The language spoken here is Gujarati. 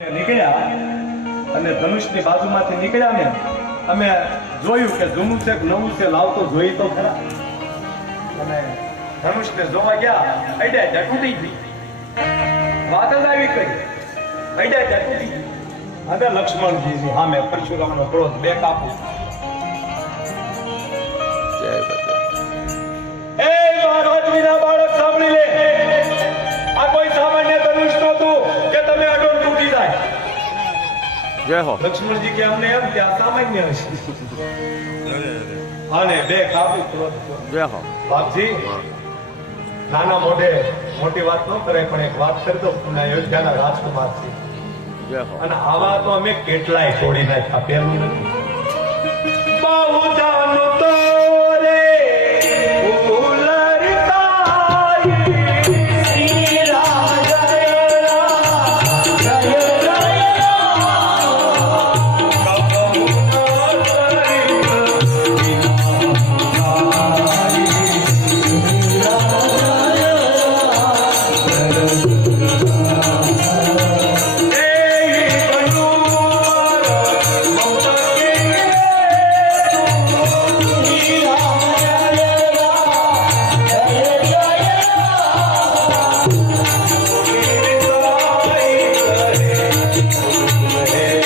નીકળ્યા અને ધનુષની બાજુમાંથી નીકળ્યા ને અમે જોયું કે જૂનું છે કે નવું છે લાવતો જોઈ તો ખરા અને ધનુષને જોવા ગયા અડ્યા ત્યાં તૂટી ગઈ વાત જ આવી કરી અડ્યા ત્યાં તૂટી ગઈ અને લક્ષ્મણજી સામે પરશુરામનો ક્રોધ બે કાપુ એ મહારાજ વિના બાળક સાંભળી લે આ કોઈ સામાન્ય ધનુષ નહોતું કે તમે અડો તૂટી જાય જય હો લક્ષ્મણજી કે અમને એમ કે આ સામાન્ય હશે અને બે કાપી ક્રોધ જય હો બાપજી નાના મોઢે મોટી વાત ન કરે પણ એક વાત કરી દો તમને અયોધ્યાના રાજકુમાર છે જય હો અને આવા તો અમે કેટલાય છોડી નાખ્યા પેલું નથી બહુ જાણતો